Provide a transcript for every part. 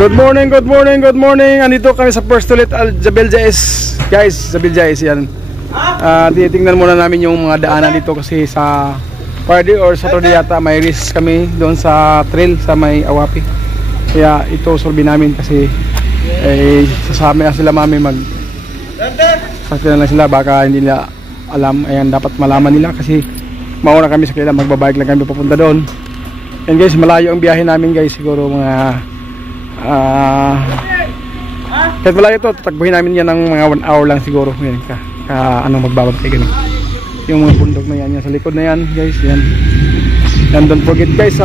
Good morning, good morning, good morning. Andito kami sa First Ulit Zabel Jais. Guys, Zabel Jais yan. Titingnan muna namin yung mga daanan dito kasi sa Friday or Saturday yata may risk kami doon sa trail sa may Awapi. Kaya ito solve namin kasi sasama na sila mami mag sakyan lang sila, baka hindi nila alam. Ayan, dapat malaman nila kasi mauna kami sa kanila, magbabike lang kami papunta doon. And guys, malayo ang biyahe namin guys, siguro mga kahit malayo ito, tatakbuhin namin yan ng mga 1 hour lang siguro. Yan, magbabantay kami yung mga bundok na yan, yan sa likod na yan guys. Yan, don't forget guys,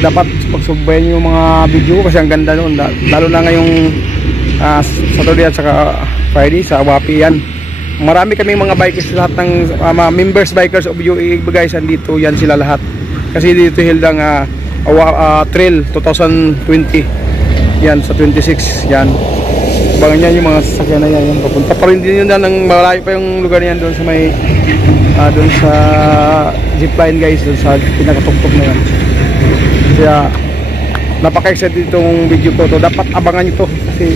dapat pagsubayan yung mga video kasi ang ganda noon, lalo na ngayong Saturday at saka Friday sa Awapi. Yan, marami kaming mga bikers, lahat ng members bikers of UAE guys, andito yan sila lahat kasi dito hildang Trail 2020 yan sa 26 yan. Abangan niya yung mga sasakyan na yan, papunta pa rin din yun ng malayo pa yung lugar niyan doon sa may doon sa zipline guys, doon sa pinakatuktok na yan. Kaya napaka-excited itong video ko to, dapat abangan nyo to kasi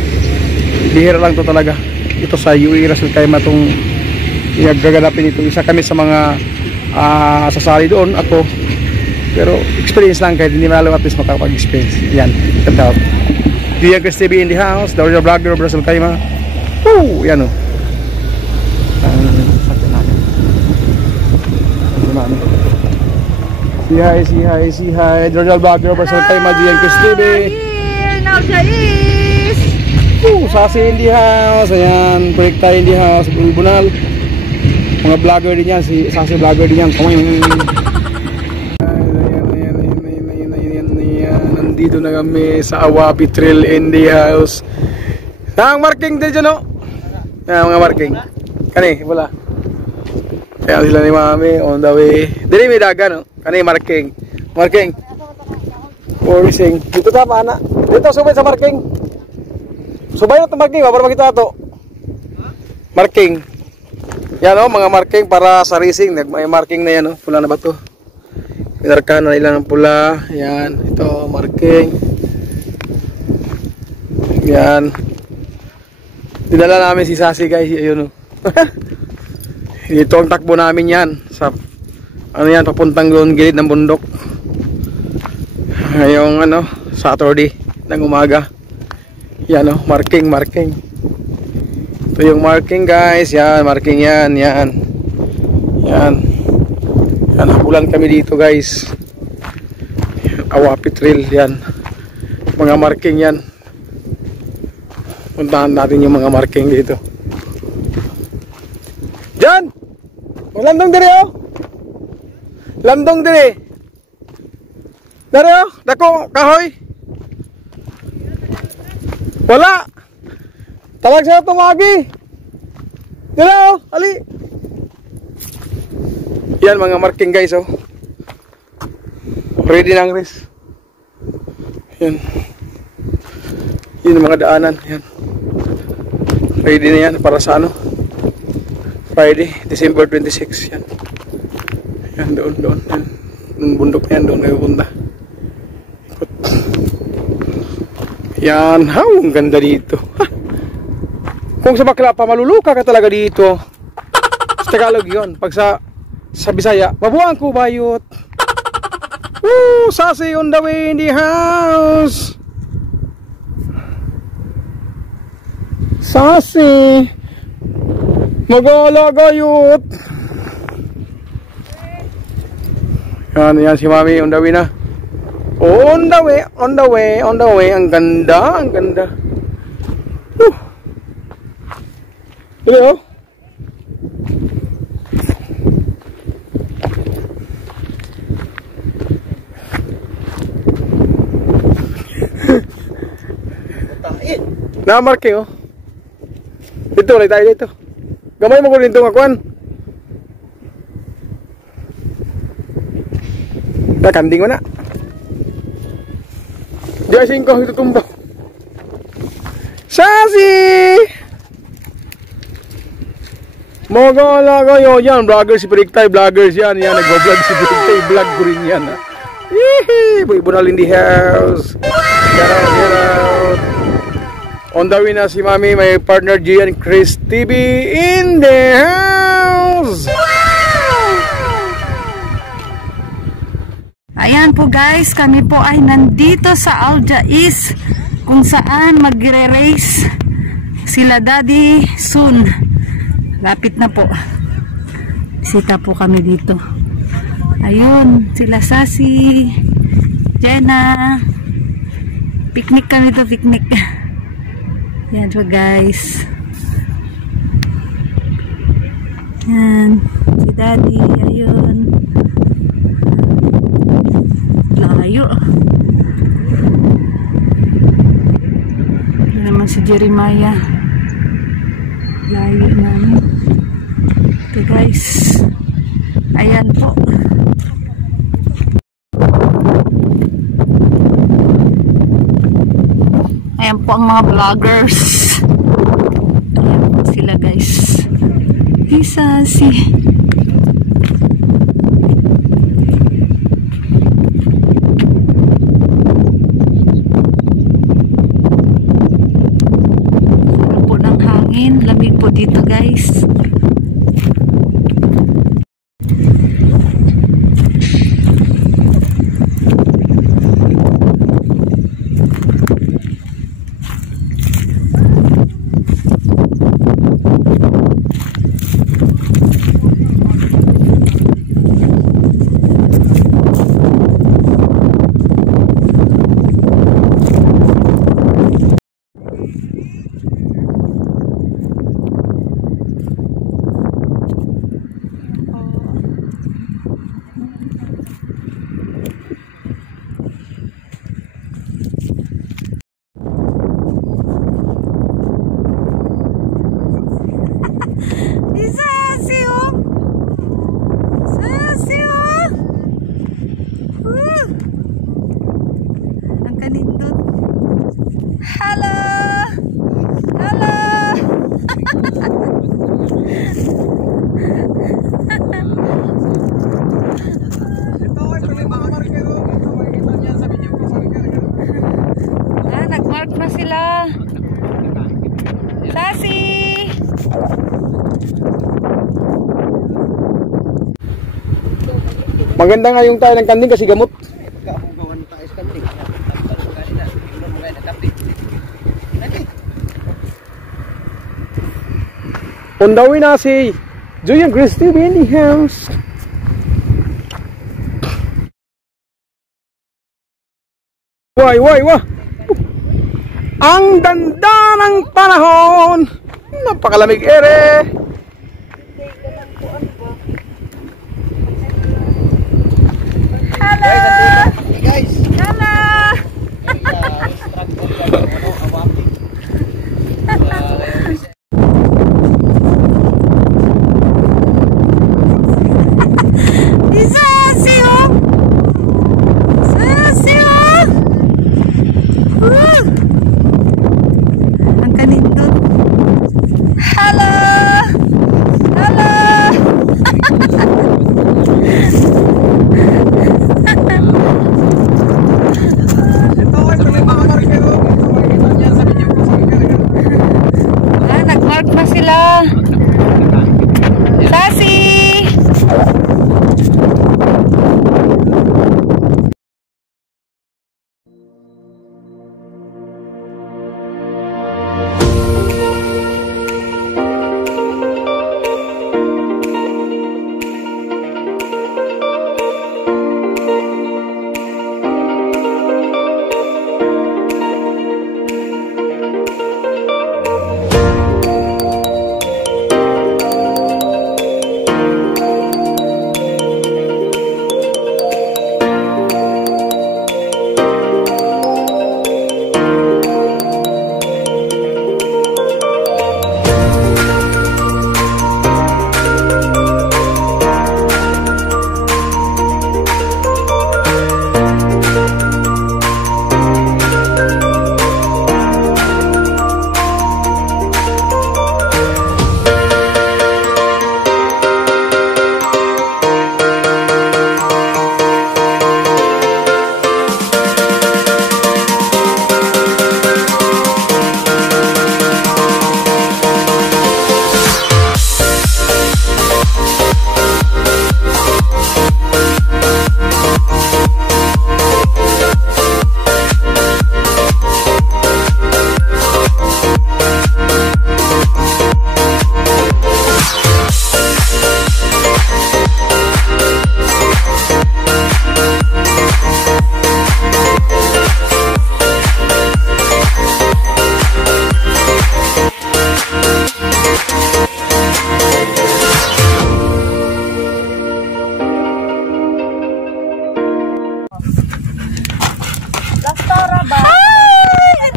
bihira lang to talaga. Ito sa UAE Ras Al Khaimah itong gaganapin ito. Isa kami sa mga sasali doon ako, pero experience lang, kahit hindi malalaw at least makapag-experience. Yan, check out Dian Chris TV in the house, the original vlogger of Ras Al Khaimah. Woo! Yan o. See hi, the original vlogger of Ras Al Khaimah, Dian Chris TV. Now siya is Sasi in the house. Ayan, Projekta in the house, Bunal. Mga vlogger din yan, si Sasi vlogger din yan. Nandito na kami sa Awapi Trail in the house. Ang marking din dyan, no? Mga marking. Kani, wala. Kaya sila ni mami on the way. Dili may daga, no? Kani, marking. Marking. Forcing. Dito tama, anak. Dito, subay sa marking. Subay na ito marking, para makita ito. Marking. Yan, no? Mga marking para sa racing. May marking na yan, no? Pula na ba ito? Pinarkahan na nila ng pula. Yan, ito marking. Yan, dinala namin si Sasi guys. Ayun, dito ang takbo namin yan sa yan, papuntang doon gilid ng bundok ngayong Saturday ng umaga. Yan, marking. Ito yung marking guys. Yan, marking yan. Habulan kami dito guys. Awapi Trail yan. Mga marking yan. Puntahan natin yung mga marking dito. Diyan! Landong dire oh! Landong dire! Dire oh! Dako, kahoy! Wala! Talag sa tumagi! Dire oh! Ali! Yan mga marking guys, oh. Ready na ang race. Yan. Yun ang mga daanan. Yan. Ready na yan para sa Friday, December 26. Yan. Yan, doon. Yan. Yung bundok na yan, doon kayo punta. Ikot. Yan. Ang ganda dito. Ha? Kung sa bakla pa, maluluka ka talaga dito. Sa Tagalog yun. Pag sa Bisaya, mabuang ko bayot. Woo! Sasi on the way in the house. Sasi magalagayot. Yan si mami on the way na. On the way. Ang ganda. Hello. Na-marking oh. Dito, ulit tayo dito. Gamay mo ko dito nga kuan. Nakanding mo na. Diyan singko ito tumbo. Sasi! Magala kayo yan, vlogger si Projekta, vloggers yan. Nag-vlog si Projekta, vlog ko rin yan. Yee! Boy Bunal in the house. Shout out, shout out. On the way na si Mami, may partner G and Chris TV in the house. Ayan po guys, kami po ay nandito sa Al Jais kung saan magre-race sila Daddy soon. Lapit na po. Bisita po kami dito. Ayun, sila Sassy, Jenna. Picnic kami to, picnic. Yan po guys. Yan, si Daddy, ayun. Layo. Yan naman si Jeremiah. Layo namin. Ito guys. Ayan po. Ayan po ang mga vloggers. Ayan po sila guys. Isa si sarap po ng hangin. Lamig po dito guys. Nag-mark na sila. Sassy! Maganda nga yung tayo ng kanding kasi gamot. On the way na si Julian Chris TV in the house. Wah! Ang ganda ng panahon. Napakalamig ere. Hello! Hey guys! Hello!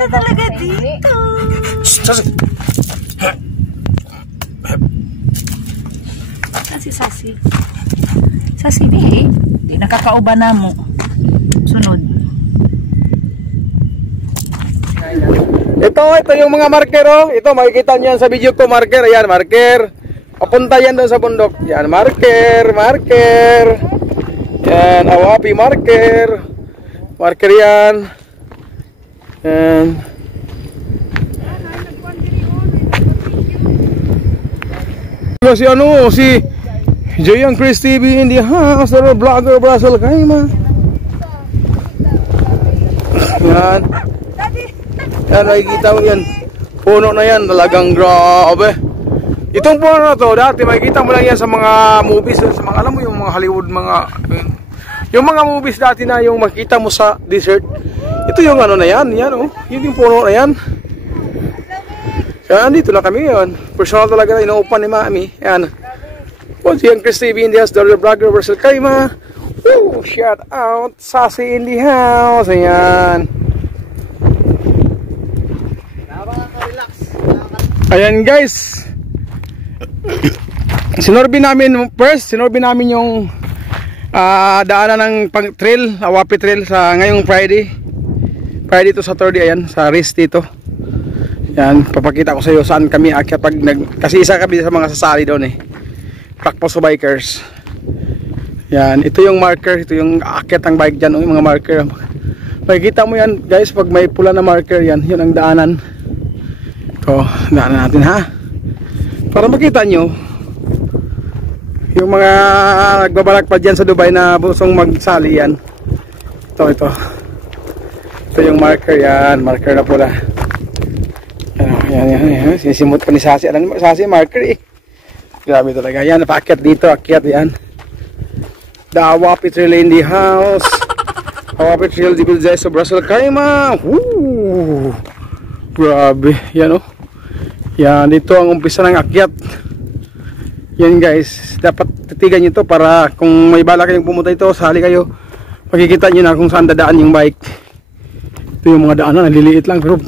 ka talaga dito. Sasi. Sasi, di nakakauban na mo. Sunod. Ito yung mga marker, oh. Ito, makikita nyo yan sa video ko, marker. Ayan, marker. Papunta yan doon sa bundok. Yan, marker. Yan, awapi, marker. Marker yan. Yan. Si Jayang Chris TV in the house, the vlogger Russell Kaima. Yan. Yan, makikita mo yan. Puno na yan, talagang grabe. Itong puno na to, dati makikita mo lang yan sa mga movies, sa mga, alam mo yung mga Hollywood, yung mga movies dati na yung makita mo sa desert. Ito yung ano na yan, oh. Yun yung puno na yan. Kaya andito na kami yun. Personal talaga na inuupan ni Mami. Yan. Once yung Chris TV in the house, the vlogger Russell Kaima. Woo! Shout out, Sassy in the house. Ayan. Ayan guys. Sinorbi namin yung daanan ng trail, Awapi Trail sa ngayong Friday to Saturday. Ayan, sa race dito. Yan, papakita ko sa iyo saan kami akyat kasi isa kami sa mga sasali doon eh. Prakposo bikers. Yan, ito yung marker, ito yung akyat ng bike dyan, yung mga marker. Makikita mo yan guys, pag may pula na marker yan, yun ang daanan. Ito, daanan natin ha. Para makita nyo yung mga nagbabalak pa dyan sa Dubai na busong magsali yan. Ito yung marker yan, marker na pula. Yan. Sinisimot pa ni Sasi. Alam mo, Sasi, marker eh. Grabe talaga. Yan, napaakyat dito. Akyat yan. The Awapi Trail in the house. Awapi Trail di Bilzay sa Russell Kaima. Woo! Grabe. Yan oh. Yan, dito ang umpisa ng akyat. Yan guys. Dapat titigan nyo to para kung may bala kayong pumunta ito, sali kayo. Makikita nyo na kung saan dadaan yung bike. Ito yung mga daanan. Naliliit lang pero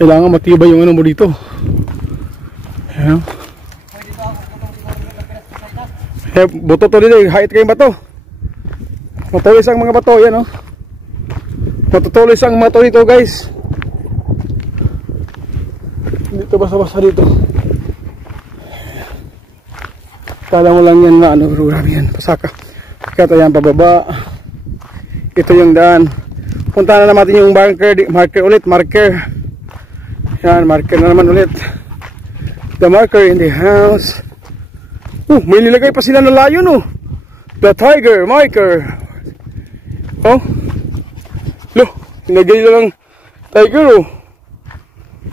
kailangan matibay yung ano mo dito. Ayan. Buto to dito, height kayong bato. Matulis ang mga bato, yan oh. Matutulis ang bato dito guys. Dito basa-basa dito. Kala mo lang yan na ano, grabe yan, pasaka. Kata yan pababa. Ito yung daan. Punta na natin yung marker ulit, marker. Yan, marker na naman ulit. The marker in the house. May nilagay pa sila na layon oh. The tiger marker. Oh. Lo, nilagay nila lang tiger oh.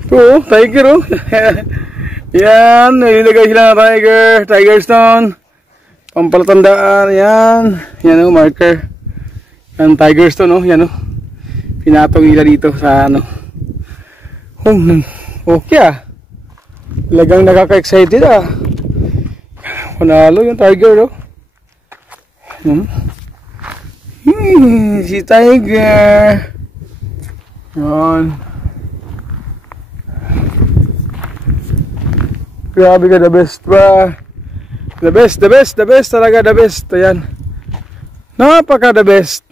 Ito oh, tiger oh. Yan, nilagay sila na tiger stone. Pampalatandaan, yan. Yan oh, marker. Yan, tiger stone oh, yan oh. Pinatong nila dito sa ano. Okay ah. Talagang nakaka-excited ah. Panalo yung tiger oh. Si tiger. Yan. Grabe ka, the best ba? The best talaga, the best. Ayan. Napaka the best.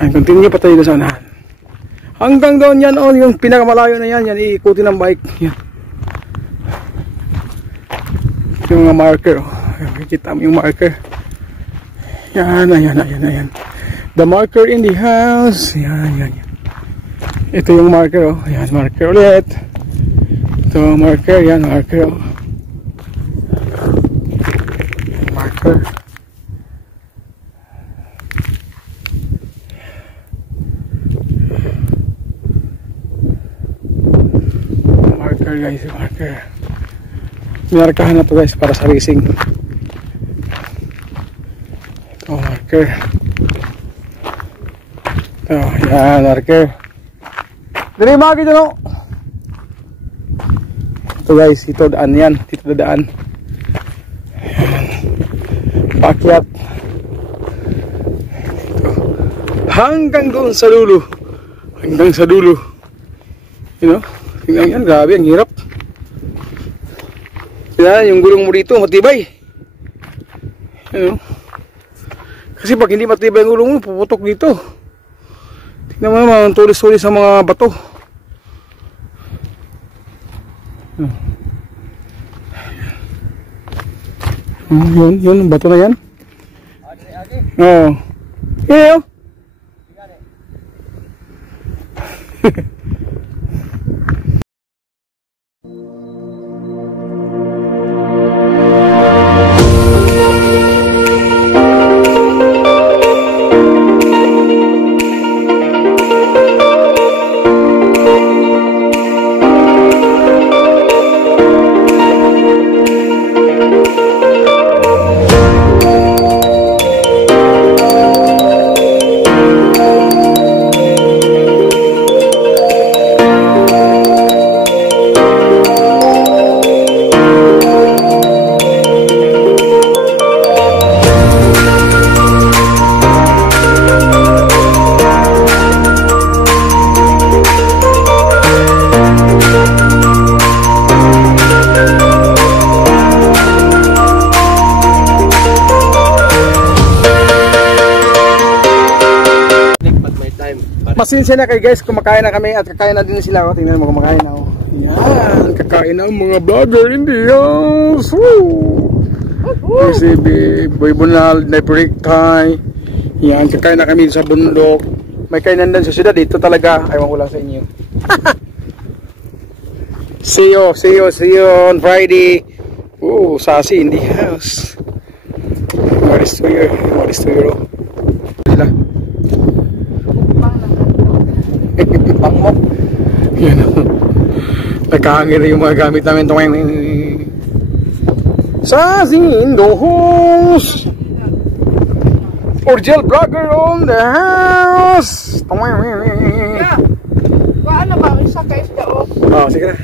Yan, continue pa tayo sa unahan. Hanggang doon yan, oh, yung pinakamalayo na yan, yan iikutin ng bike. Yan. Yung mga marker, oh. Makikita mo yung marker. Yan. The marker in the house. Yan. Ito yung marker, oh. Yan, marker ulit. Ito, marker, yan, marker, oh. Marker. Guys, marker. Minarkahan na to guys para sa racing. Ito, marker. Ito, yan, marker. Dali mga dito no. Ito guys, ito daan yan. Dito daan. Pakyat. hanggang doon sa dulo. Hanggang sa dulo. You know? Tingnan yan, grabe, ang hirap. Tingnan, yung gulong mo dito, matibay. You know? Kasi pag hindi matibay ang gulong mo, puputok dito. Tingnan mo naman, tulis-tulis sa mga bato. Yun, yung bato na yan. Oo. Yeah. Pasensya na kayo guys, kumakain na kami at kakain na din sila. O, tingnan mo, kumakain na. O. Yan, kakain na ang mga vlogger in the house. Si Boy Bunal, Break Time. Yan, kakain na kami sa bundok. May kainan din sa syudad, dito talaga. Ayaw ko lang sa inyo. See you on Friday. Oh, Sassy in the house. What is to your? Sila. Pangmok. Yan o. Nagkahangin na yung mga gamit namin. Sassy in the house. Orgel Vlogger on the house. Yeah. Ano ba? Isa ka isda o? Oh, sige na.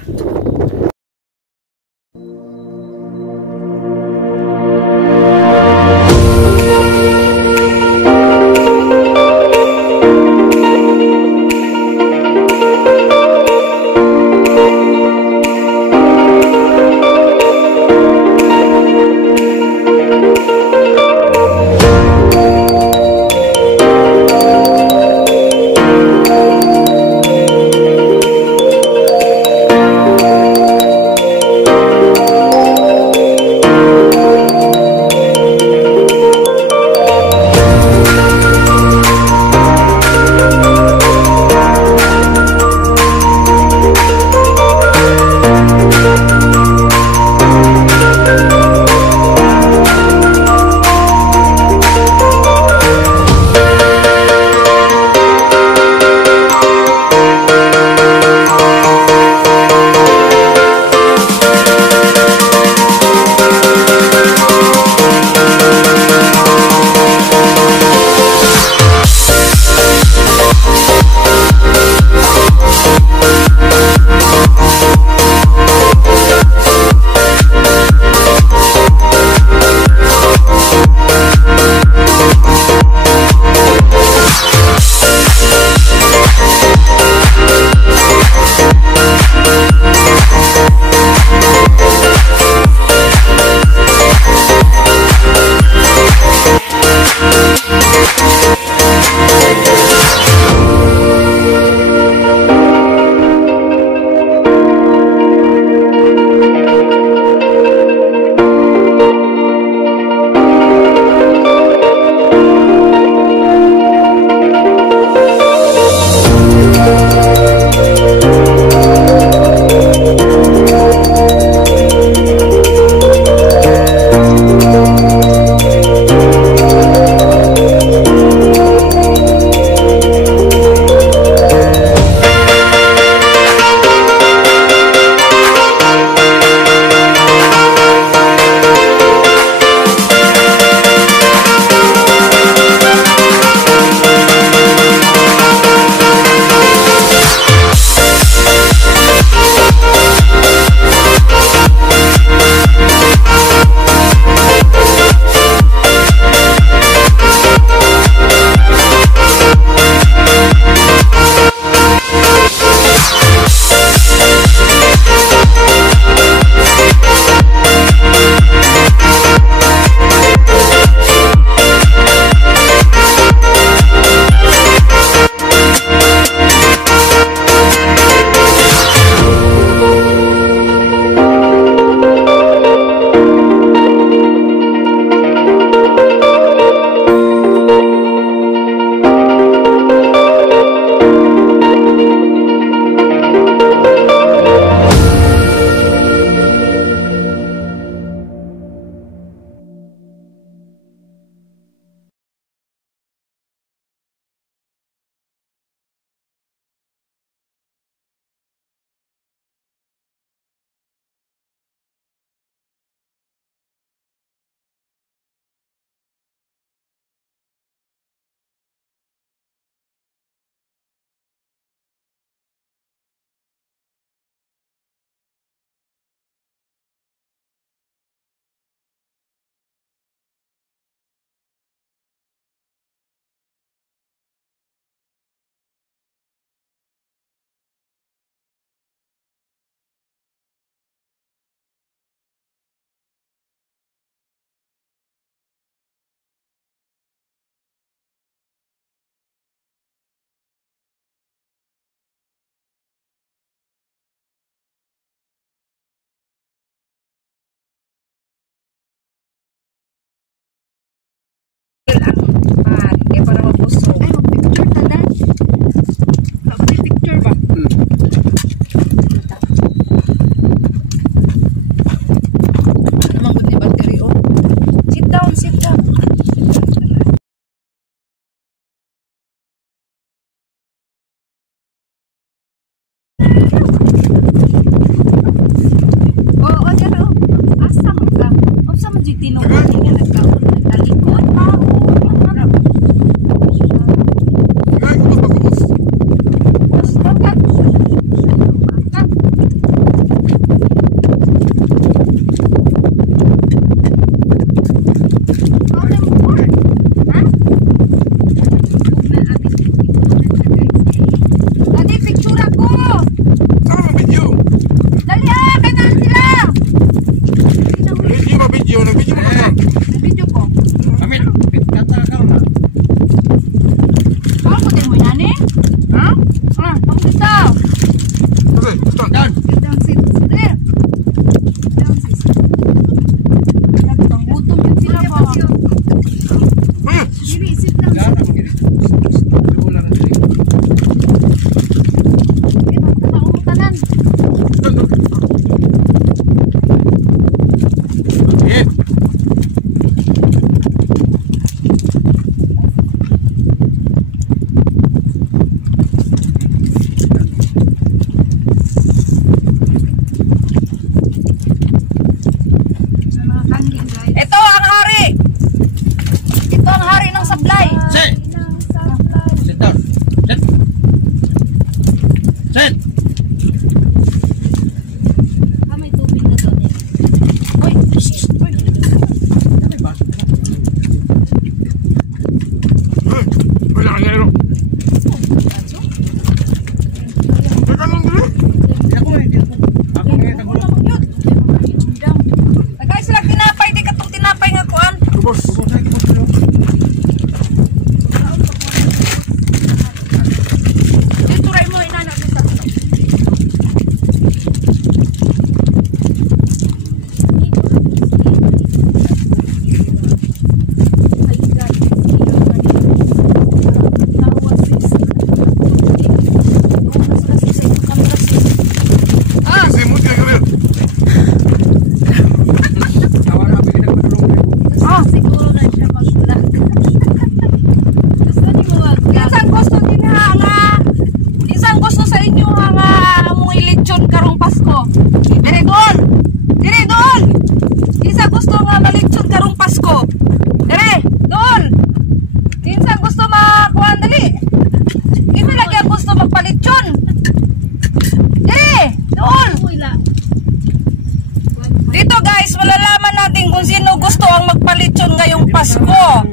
Pasko.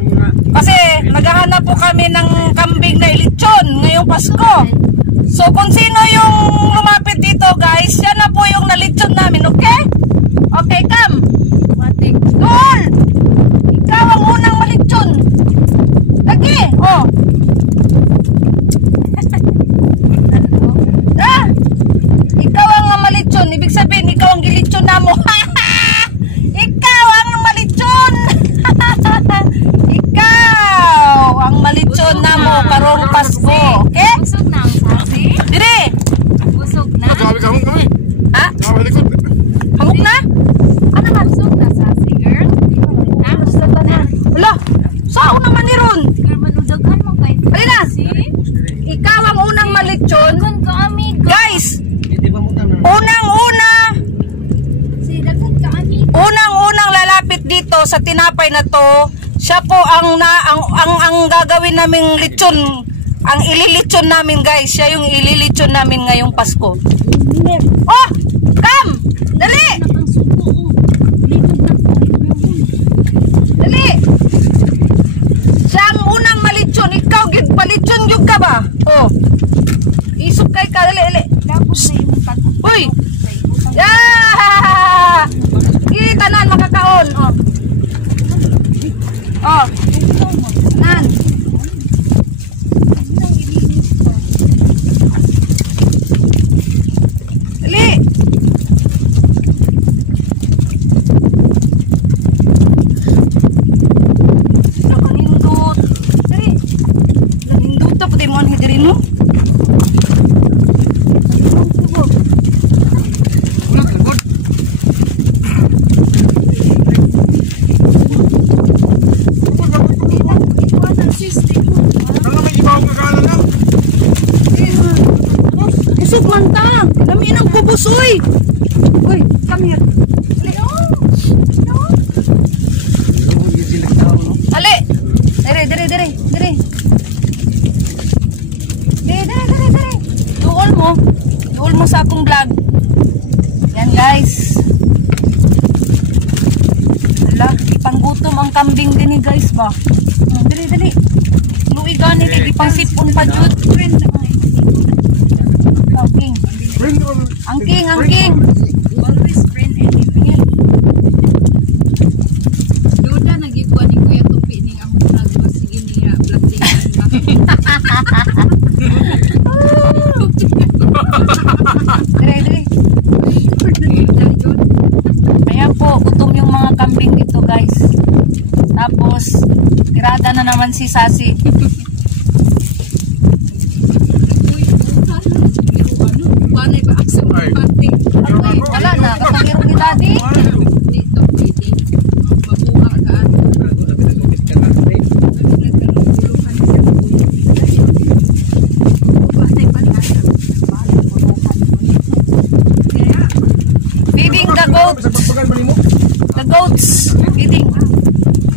Kasi naghahanap po kami ng kambing na ilitsyon ngayong Pasko. So kung sino yung lumapit dito guys, yan na po yung nalitsyon namin, okay? Okay, come. Doon! Ikaw ang unang malitsyon. Lagi, oh. Ah! Ikaw ang malitsyon. Ibig sabihin, ikaw ang gilitsyon na mo. Ikaw ang malitsyon. Ikaw ang malitsyon na mo karong Pasko. Okay? Busog na ang sasi? Dire! Busog na? Kami kami. Ha? Likod. Hamok na? Ano ba? Busog na sasi, girl? Ha? Wala! Saan naman ni Ron? Girl, manudagan mo kay Halina! sasi? Ikaw ang unang malitsyon. Dagan ka, amigo. Guys! Unang-una! Si dagan ka, amigo. Unang-unang lalapit dito sa tinapay na to, siya po ang gagawin naming litsyon. Ang ililitsyon namin guys, siya yung ililitsyon namin ngayong Pasko. Oh! Come! Dali! Ang suko, oh. Likod na po. Dali! Siya ang unang malitsyon. Ikaw, palitsyon yung ka ba? Oh! Isok kay ka, dali. Tapos na yung pag... Uy! Yeah! Tanan makakaon. Oh. Oh. Nan. Dali. Nakanindot. Dali. Nakanindot ta pati mo ang hidirin mo. Dire. Dire. Duol mo sa akong vlog. Yan guys. Hala, ipanggutom ang kambing din ni guys ba. Dali. Luwi gani kay ipangsipon pa jud. Angking. Always friend enemy. Duda nagikuan ni Kuya Tupi ning ang vlog ba sige niya platingan Dire. Ayan po, gutom yung mga kambing dito guys. Tapos, tirada na naman si Sasi. Panay ba akso party? Ay, wala na, katangirong ni Daddy. Dito pwede. Mabuha ka. Feeding the goats. The goats. Feeding.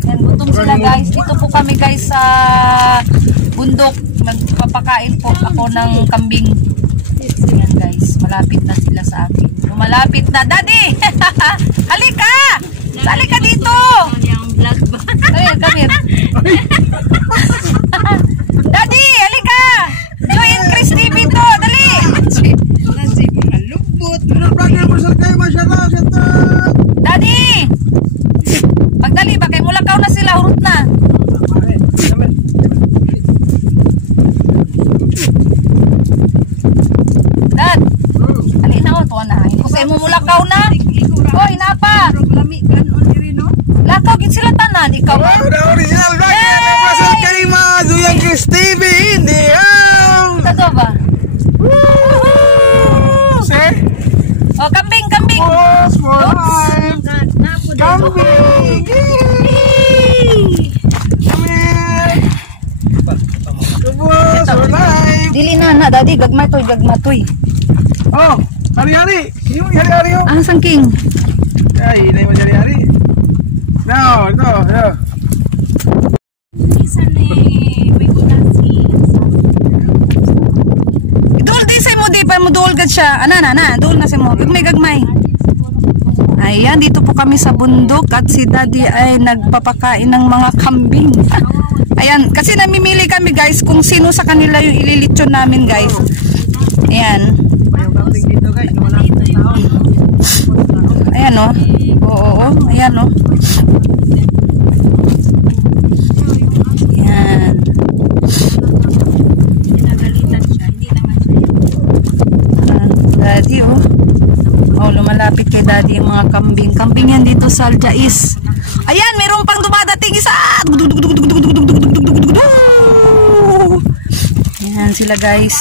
Yan, gutom sila guys. Dito po kami guys sa bundok. Nagpapakain po ako ng kambing. Yan guys, malapit na sila sa akin. Malapit na. Daddy! Halika! Halika dito! Ayun, come here. Daddy, halika! Join Chris TV to, dali! Daddy! Pagdali ba? Kay mulakaw na sila, hurot na. Dad! Halina o, tuwa na. Kusay mo mulakaw na. Hoy, napa! Lakaw, git sila tanan. Ikaw ba? Original vlog yan ang Russell Kaima, Duyang Chris TV, hindi Totoo ba? Sir? O, kambing! Boss for life! Kambing! Boss for life! Dili na, Daddy. Gagmatoy. Oh, hari-hari! Yung hari-hari yun! Ah, sangking. Ay, hindi mo hari-hari. No, ito. Idol di say mo di pa mo duol gad siya. Ana na, duol na say mo. Gagmay. Ayan, dito po kami sa bundok at si Daddy ay nagpapakain ng mga kambing. Ayan, kasi namimili kami guys kung sino sa kanila yung ililitsyon namin guys. Ayan. Ayan o. Oo. Ayan o. Ayan. Daddy o. Oh, lumalapit kay Daddy yung mga kambing. Kambing yan dito sa Aljais. Ayan, meron pang dumadating isa. Ayan sila guys.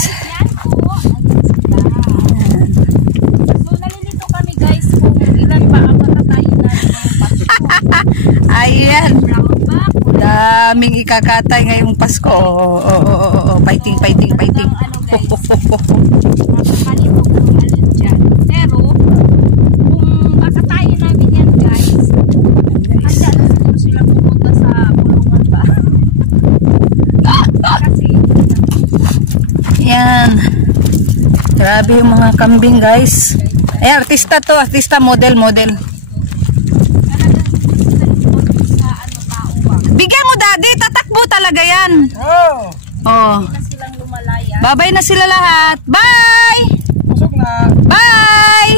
So nalilito kami guys kung ilan pa ang makatayin natin. Ayan. Daming ikakatay ngayong Pasko. Fighting. Nakakalito kung alin dyan. Pero kung makatayin namin yan guys, handa na siguro sila pumunta sa kulungan ba? Kasi Ayan. Grabe yung mga kambing guys. Ayan, artista to. Artista, model. Bigyan mo Daddy. Tatakbo talaga yan. Oh. na silang lumalaya. Babay na sila lahat. Bye! Pusok na. Bye!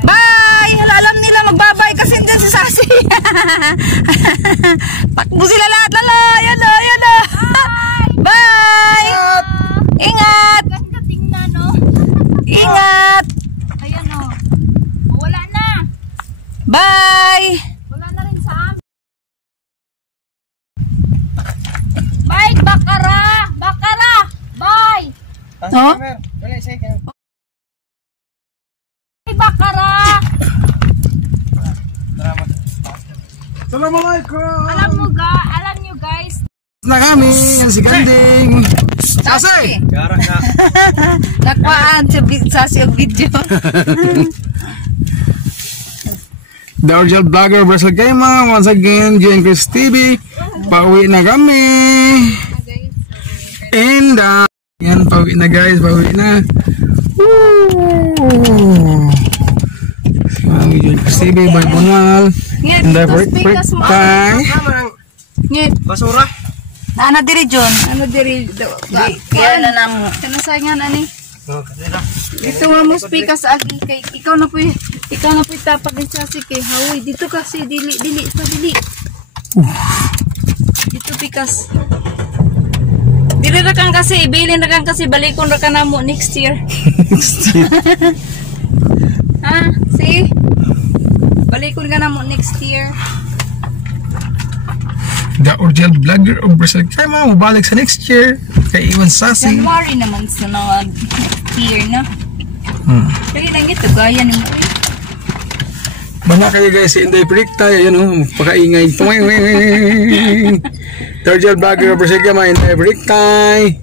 Bye! Hala, alam nila magbabay kasi dyan si Sasi. Takbo sila lahat. Lala, yan na. Bye! Ingat! Ganda tingnan no? Ingat! Ayan o. Wala na. Bye! Wala na rin sa amin. Bye, Bakara! Bye! Oh? Bye, Bakara! Assalamualaikum. Alam nyo guys, Na kami, yan si Ganding. Sasi! Nakwaan sa yung video. The original vlogger Russell Kaima, once again, Duyang Chris TV. pauwi na kami. And yan, pauwi na guys, pauwi na. Woo! Kasi may bunal. And the break time. Basura. Ano diri John? Ano diri? Kaya na namo. Kanasayangan ani. Dito nga mo speaker sa akin kay ikaw na po tapag ni Chasi kay hawi dito kasi dili sa dili. Dito pikas. Dili ra kang kasi ibilin ra kang kasi balikon ra ka namo next year. Ha? See? Balikon ka namo next year. The original vlogger of Brazil. Kaya mga mabalik sa next year. Kay Iwan Sasi. January naman sa next year na. Kaya lang ito gaya ni mo. Baka kayo guys, hindi predict tayo. Yan o, pakaingay. The original vlogger of Brazil. Kaya mga hindi predict tayo.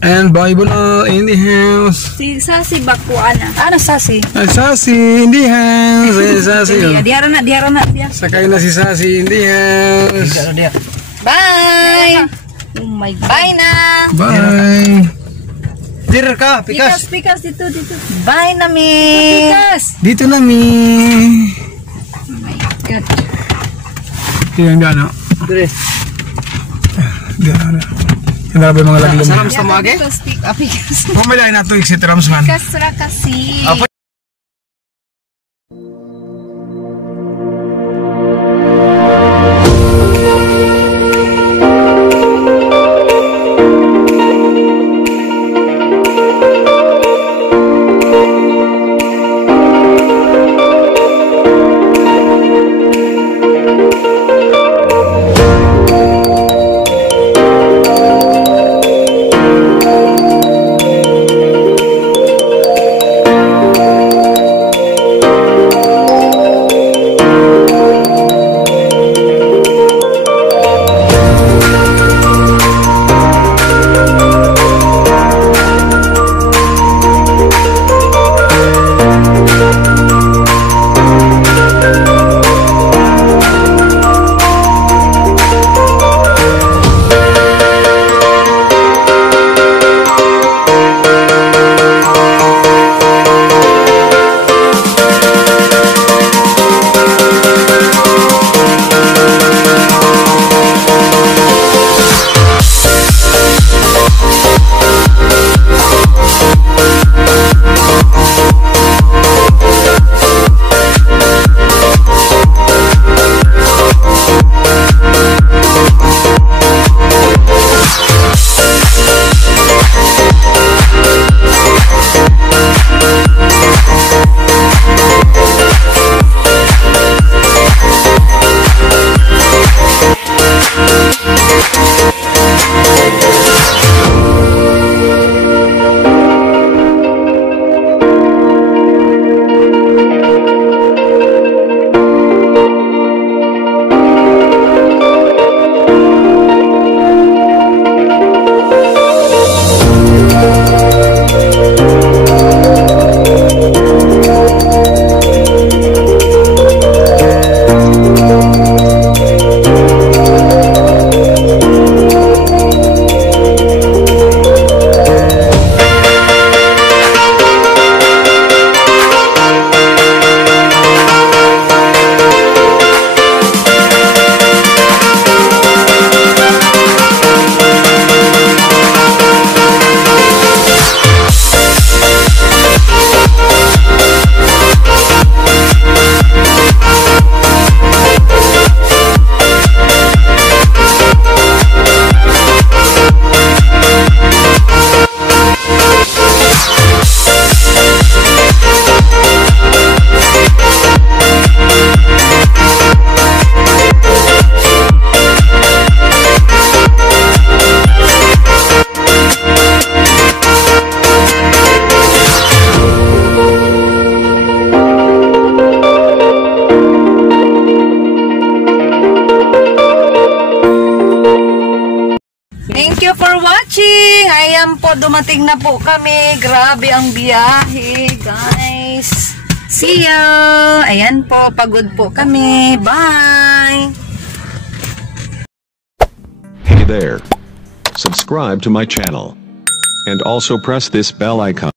And Bible in the house. Si Sasi Bakuan na. Ano Sasi? Sasi in the house. Ay, Sasi. Oh. Dihara na siya. Sakay na si Sasi in the house. Bye! Oh my God. Bye na! Bye. Dir ka, pikas. Pikas dito. Bye na mi! Pikas! Dito na mi. Oh my God. Tingnan gano. Dire. Gano. Kaya ba mga laglam? Salam sa mage? Pikas. Pumilay na ito, exit Ramsman. Pikas ra kasi. Thank you for watching. Ayan po, dumating na po kami. Grabe ang biyahe, guys. See you. Ayan po, pagod po kami. Bye. there. Subscribe to my channel. And also press this bell icon.